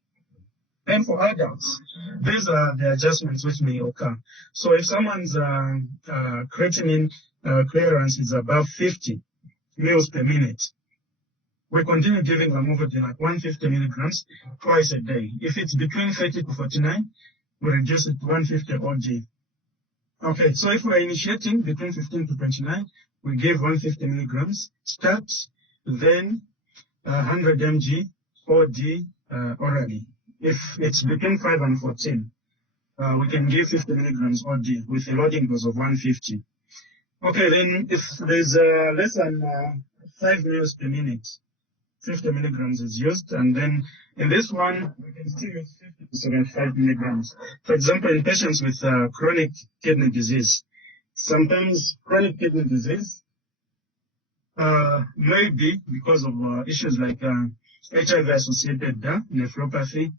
And for adults, these are the adjustments which may occur. So if someone's creatinine clearance is above 50 mils per minute, we continue giving lamotrigine at 150 milligrams twice a day. If it's between 30 to 49, we reduce it to 150 OD. Okay, so if we're initiating between 15 to 29, we give 150 milligrams, start, then 100 mg OD orally. If it's between 5 and 14, we can give 50 milligrams OD with a loading dose of 150. Okay, then if there's less than 5 mils per minute, 50 milligrams is used, and then in this one, we can still use 50 to 75 milligrams. For example, in patients with chronic kidney disease, sometimes chronic kidney disease may be because of issues like HIV-associated nephropathy.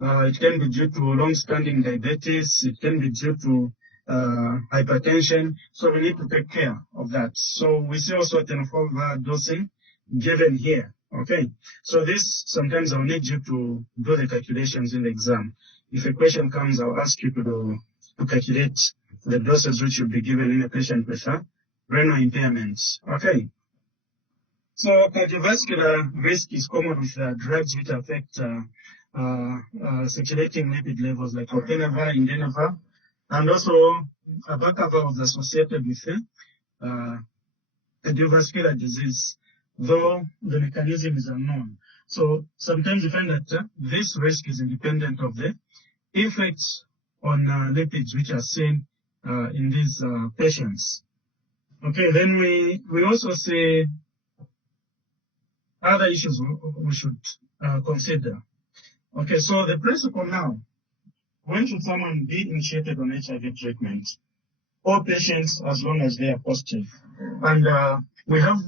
It can be due to long-standing diabetes. It can be due to hypertension. So we need to take care of that. So we see also tenofovir dosing given here. Okay, so this sometimes I'll need you to do the calculations in the exam. If a question comes, I'll ask you to calculate the doses which will be given in a patient with renal impairments. Okay, so cardiovascular risk is common with drugs which affect circulating lipid levels like otenava, indenava, and also abacava was associated with cardiovascular disease, though the mechanism is unknown. So sometimes you find that this risk is independent of the effects on lipids which are seen in these patients. Okay, then we also see other issues we should consider. Okay, so the principle now, when should someone be initiated on HIV treatment? All patients as long as they are positive. And we have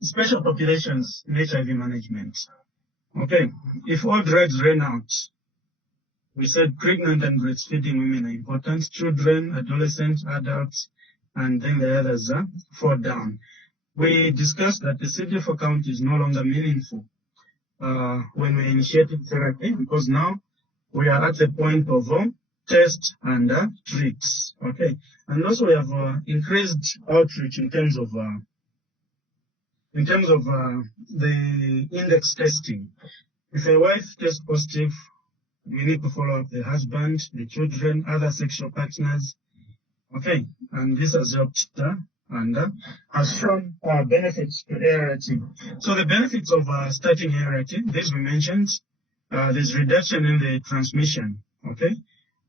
special populations in HIV management. Okay, if all drugs ran out, we said pregnant and breastfeeding women are important, children, adolescents, adults, and then the others fall down. We discussed that the CD4 count is no longer meaningful when we're initiating therapy, because now we are at the point of test and treat. Okay, and also we have increased outreach in terms of the index testing. If a wife tests positive, we need to follow up the husband, the children, other sexual partners. Okay, and this has helped and has shown benefits to ART. So the benefits of starting ART, this we mentioned, there's reduction in the transmission, okay,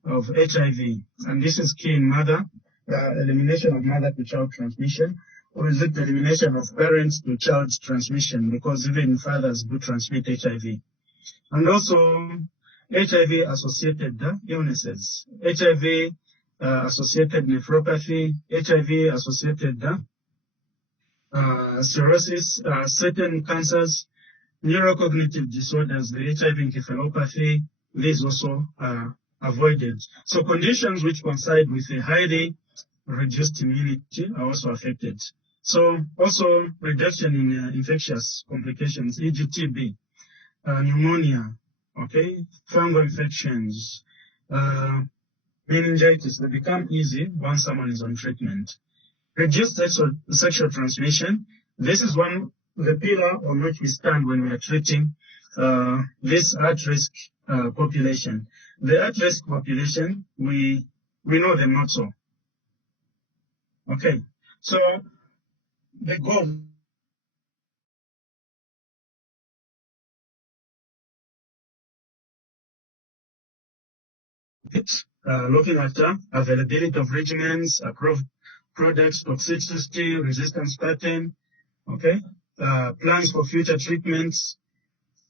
of HIV, and this is key in mother, elimination of mother-to-child transmission, or is it elimination of parents-to-child transmission, because even fathers do transmit HIV. And also HIV-associated illnesses, HIV-associated nephropathy, HIV-associated cirrhosis, certain cancers, neurocognitive disorders, the HIV encephalopathy, these also are avoided. So conditions which coincide with a highly reduced immunity are also affected. So also reduction in infectious complications, e.g. TB, pneumonia, okay, fungal infections, meningitis, they become easy once someone is on treatment. Reduced sexual transmission, this is the pillar on which we stand when we are treating this at-risk population. The at-risk population, we know them not so. Okay, so the goal looking at availability of regimens, approved products, toxicity, resistance pattern, okay, plans for future treatments,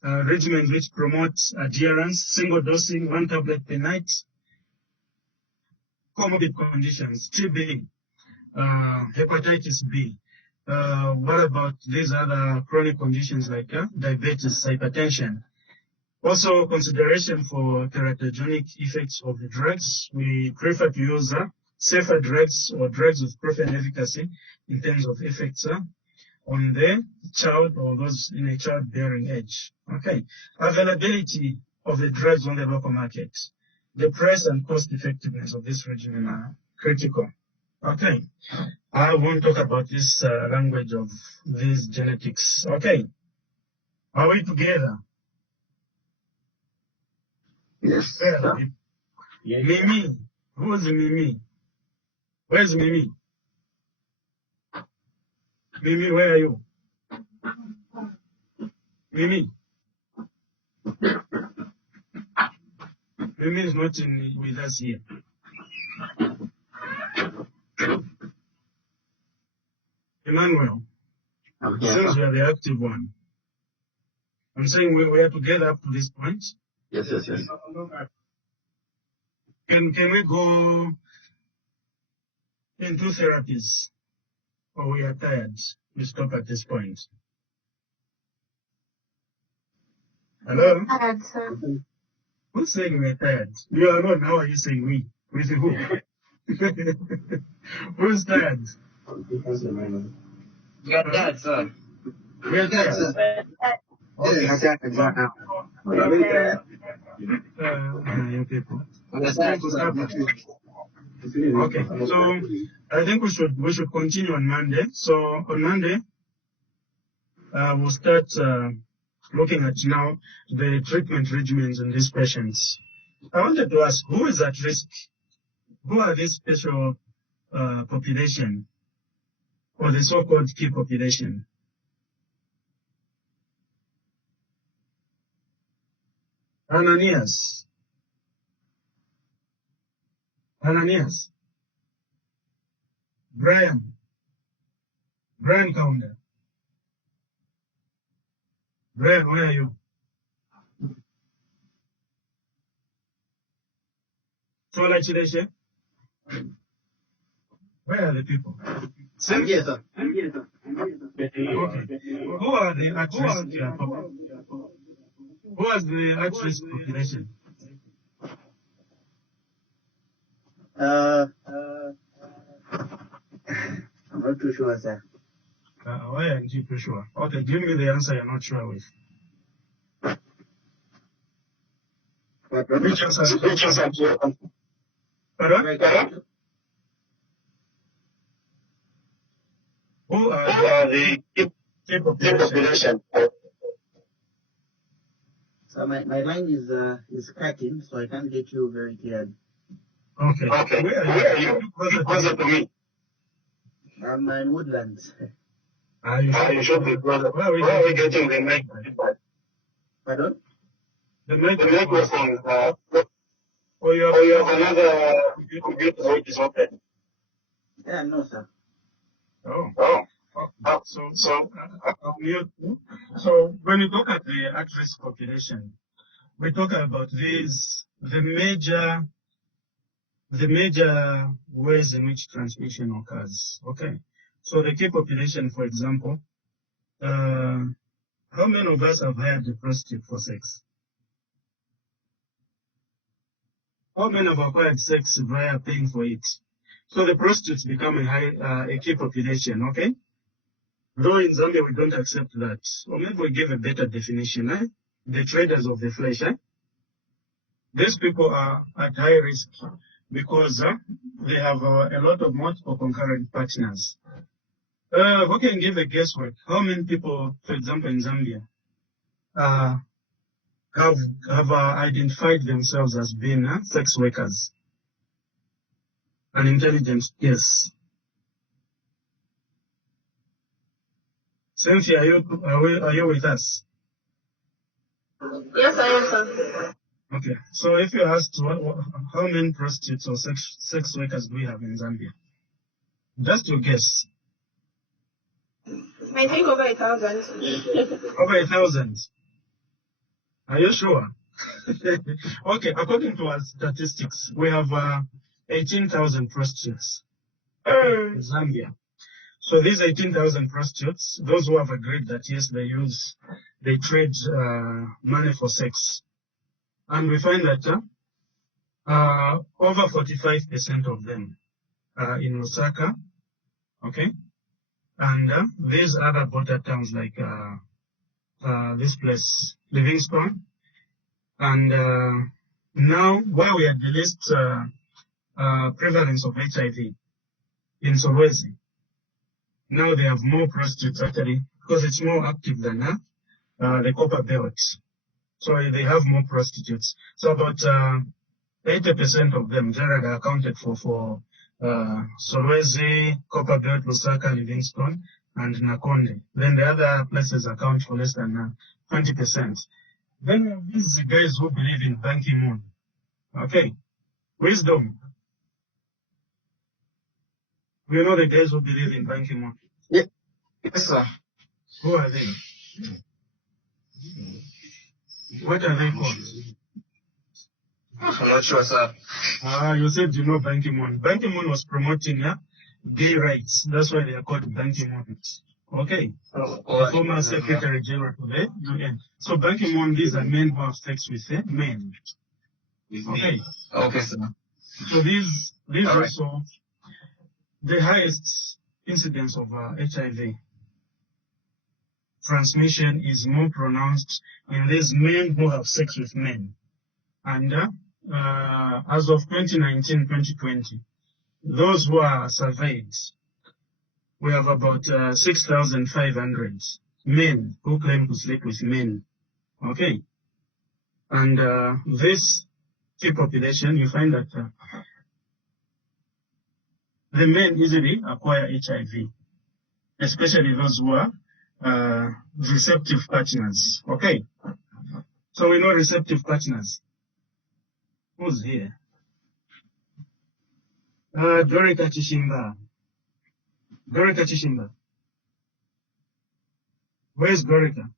regimens which promote adherence, single dosing, 1 tablet per night, comorbid conditions, TB, hepatitis B. What about these other chronic conditions like diabetes, hypertension? Also, consideration for teratogenic effects of the drugs. We prefer to use safer drugs or drugs with proven efficacy in terms of effects on the child or those in a childbearing age. Okay. Availability of the drugs on the local market. The price and cost effectiveness of this regimen are critical. Okay. I won't talk about this language of these genetics. Okay. Are we together? Yes. Yeah. Mimi. Who's Mimi? Where's Mimi? Mimi, where are you? Mimi. Mimi is not with us here. Emmanuel. Since we are the active one. I'm saying we are together up to this point. Yes. Can we go into therapies? Or we are tired? We stop at this point. Hello? Tired, sir. Who's saying we're tired? You are alone. How are you saying we? With who? Who's tired? You're dead, sir. We are there, sir. Okay. People. Okay, so I think we should continue on Monday. So on Monday, we'll start looking at now the treatment regimens in these patients. I wanted to ask, who is at risk? Who are this special population, or the so-called key population? Ananias. Brian Kaunda. Brian, where are you? Tola Chideshe? Where are the people? I'm here, sir. Okay. Who are the at-risk Who is the at-risk population? I'm not too sure, sir. Why aren't you too sure? Okay, give me the answer you're not sure with. Which answer? Pardon? Who are the key population? So my line is cracking, so I can't get you very clearly. Okay. Where are you? Closer to me. I'm in Woodlands. Are you sure, brother? Where are we getting the mic? Pardon? The microphone. Or you have another computer which is open? Yeah, no, sir. So when you look at the at-risk population, we talk about the major ways in which transmission occurs. Okay. So the key population, for example, how many of us have hired a prostitute for sex? How many have acquired sex via paying for it? So the prostitutes become a key population, okay? Though in Zambia we don't accept that. Or maybe we give a better definition, The traders of the flesh, These people are at high risk because they have a lot of multiple concurrent partners. Who can give a guesswork? How many people, for example, in Zambia, have identified themselves as being sex workers? An intelligent guess. Cynthia, are you with us? Yes, I am, sir. Okay. So if you asked how many prostitutes or sex workers do we have in Zambia? Just your guess. I think over 1,000. Over 1,000. Are you sure? Okay, according to our statistics, we have 18,000 prostitutes in Zambia. So these 18,000 prostitutes, those who have agreed that yes, they trade money for sex. And we find that over 45% of them are in Lusaka, okay? And these other border towns like this place, Livingstone. And now, where we had the least prevalence of HIV in Solwezi, now they have more prostitutes actually, because it's more active than the copper belt. So they have more prostitutes. So about 80% of them generally are accounted for Solwezi, Copper Belt, Lusaka, Livingstone, and Nakonde. Then the other places account for less than 20%. Then we have these guys who believe in Ban Ki-moon. Okay. Wisdom. You know the guys who believe in Ban Ki-moon? Yes, sir. Who are they? What are they called? I'm not sure, sir. You said you know Ban Ki-moon. Ban Ki-moon was promoting gay rights. That's why they are called Ban Ki-moon. Okay. The former Secretary General of the UN. So Ban Ki-moon, these are men who have sex with men. Okay. Okay, sir. So these also the highest incidence of HIV. transmission is more pronounced in these men who have sex with men. And as of 2019-2020, those who are surveyed, we have about 6,500 men who claim to sleep with men. Okay. And this key population, you find that the men easily acquire HIV, especially those who are receptive partners. Okay. So we know receptive partners. Who's here? Dorika Chishimba. Dorika Chishimba. Where's Dorika?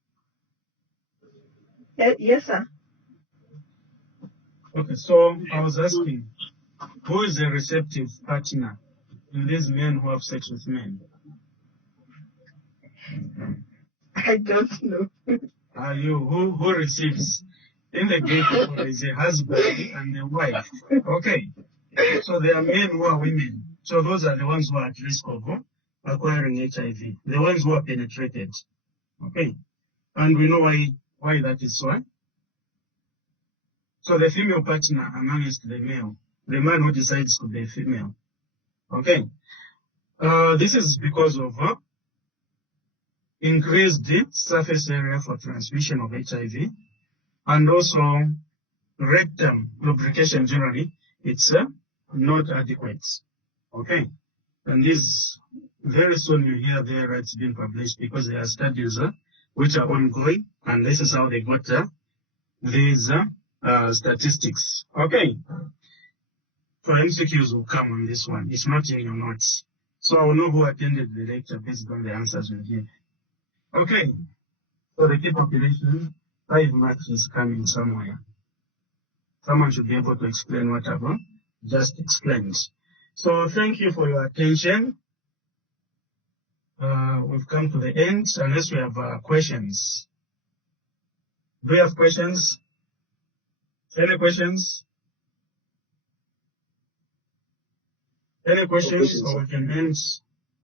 Yes, sir. Okay, so I was asking, who is a receptive partner in these men who have sex with men? I don't know. Are you who receives? In the gay people, there is a husband and a wife. Okay. So there are men who are women. So those are the ones who are at risk of acquiring HIV. The ones who are penetrated. Okay. And we know why that is so. So the female partner amongst the male, the man who decides to be a female. Okay. This is because of increased surface area for transmission of HIV, and also rectum lubrication generally, it's not adequate. Okay. And this, very soon you hear their rights being published because there are studies which are ongoing, and this is how they got these statistics. Okay. So MCQs will come on this one. It's not in your notes. So I will know who attended the lecture based on the answers we give. Okay. So the key population, 5 marks is coming somewhere. Someone should be able to explain what I've just explained. So thank you for your attention. We've come to the end, unless we have questions. Do you have questions? Any questions? Any questions, or we can end